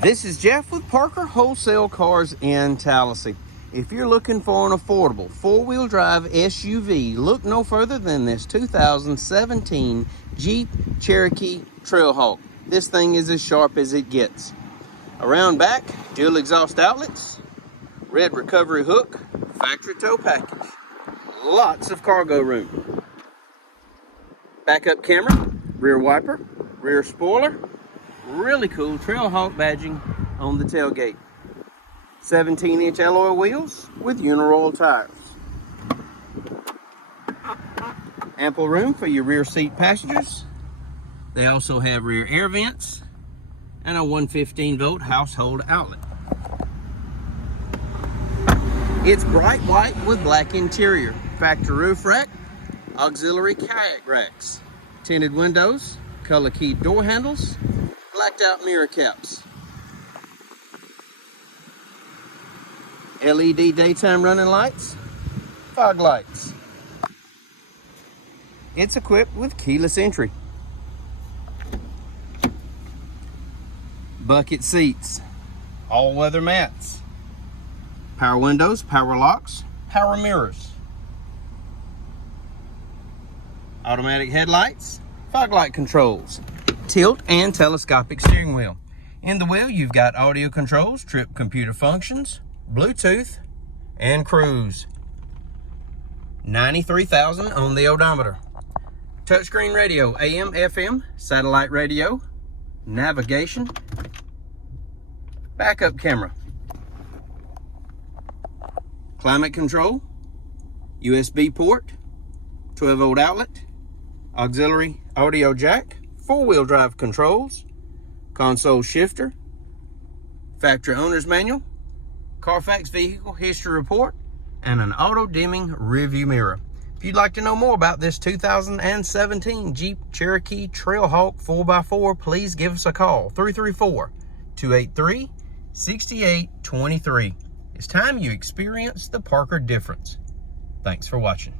This is Jeff with Parker Wholesale Cars in Tallassee. If you're looking for an affordable four-wheel drive SUV, look no further than this 2017 Jeep Cherokee Trailhawk. This thing is as sharp as it gets. Around back, dual exhaust outlets, red recovery hook, factory tow package. Lots of cargo room. Backup camera, rear wiper, rear spoiler. Really cool Trailhawk badging on the tailgate. 17-inch alloy wheels with Uniroyal tires. Ample room for your rear seat passengers. They also have rear air vents and a 115-volt household outlet. It's bright white with black interior, factory roof rack, auxiliary kayak racks, tinted windows, color keyed door handles, blacked out mirror caps, LED daytime running lights, fog lights. It's equipped with keyless entry, bucket seats, all-weather mats, power windows, power locks, power mirrors, automatic headlights, fog light controls, tilt and telescopic steering wheel. In the wheel, you've got audio controls, trip computer functions, Bluetooth, and cruise. 93,000 on the odometer. Touchscreen radio, AM, FM, satellite radio, navigation, backup camera, climate control, USB port, 12-volt outlet, auxiliary audio jack, four-wheel drive controls, console shifter, factory owner's manual, Carfax vehicle history report, and an auto-dimming rearview mirror. If you'd like to know more about this 2017 Jeep Cherokee Trailhawk 4x4, please give us a call, 334-283-6823. It's time you experience the Parker difference. Thanks for watching.